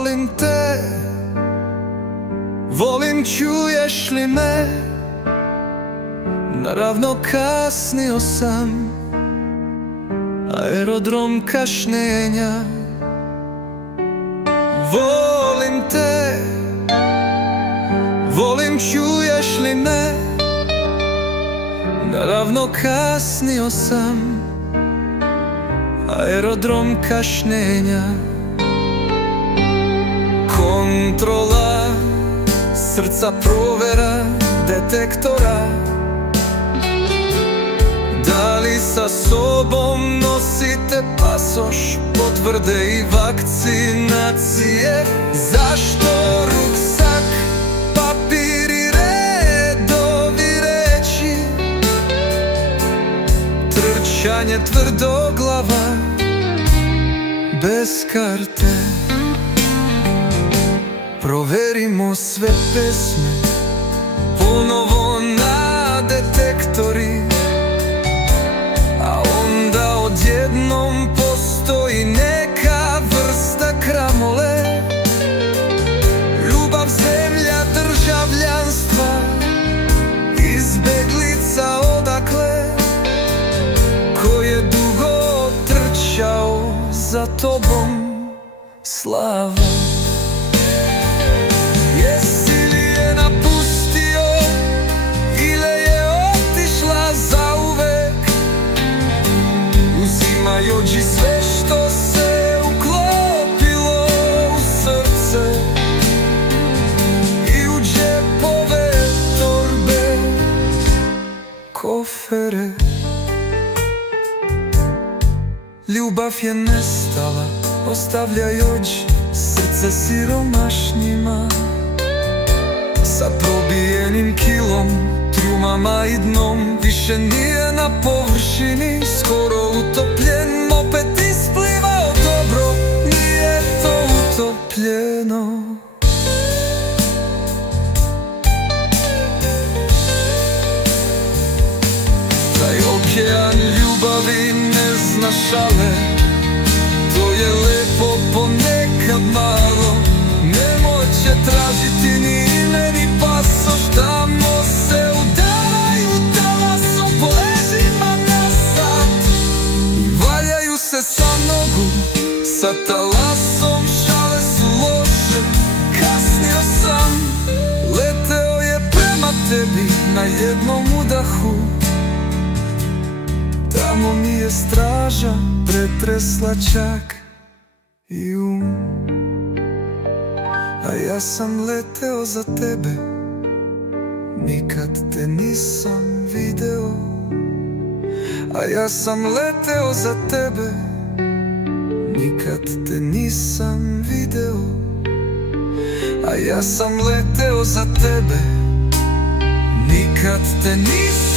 volim te, volim, čuješ li me? Naravno kasnio sam, aerodrom kašnjenja. Volim te, volim, čuješ li me? Naravno kasnio sam, aerodrom kašnjenja. Kontrola srca, provera detektora. Da li sa sobom nosite pasoš, potvrde i vakcinacije? Zašto ruksak, papir i redovi reći? Trčanje tvrdoglava, bez karte. Proverimo sve pesme ponovo na detektori, a onda odjednom postoji neka vrsta kramole. Ljubav, zemlja, državljanstva, izbeglica odakle, ko je dugo trčao za tobom, slava. Jesi li je napustio ili je otišla zauvek, uzimajući sve što se uklopilo u srce i u džepove, torbe, kofere? Ljubav je nestala, ostavljajući srce siromašnjima, sa probijenim kilom, trumama i dnom. Više nije na površini, skoro utopljen. Opet isplivao, dobro, nije to utopljeno. Taj okean ljubavi ne zna šale, to je lepo ponekad malo. Nemoće tražiti ni ime ni pasoš, tamo se udavaju talasom po ležima na sat. Valjaju se sa nogu, sa talasom, šale su loše. Kasnio sam, leteo je prema tebi na jednom udahu. Tamo mi je straža pretresla čak i a ja sam leteo za tebe, nikad te nisam video. A ja sam leteo za tebe, nikad te nisam video. A ja sam leteo za tebe, nikad te nisam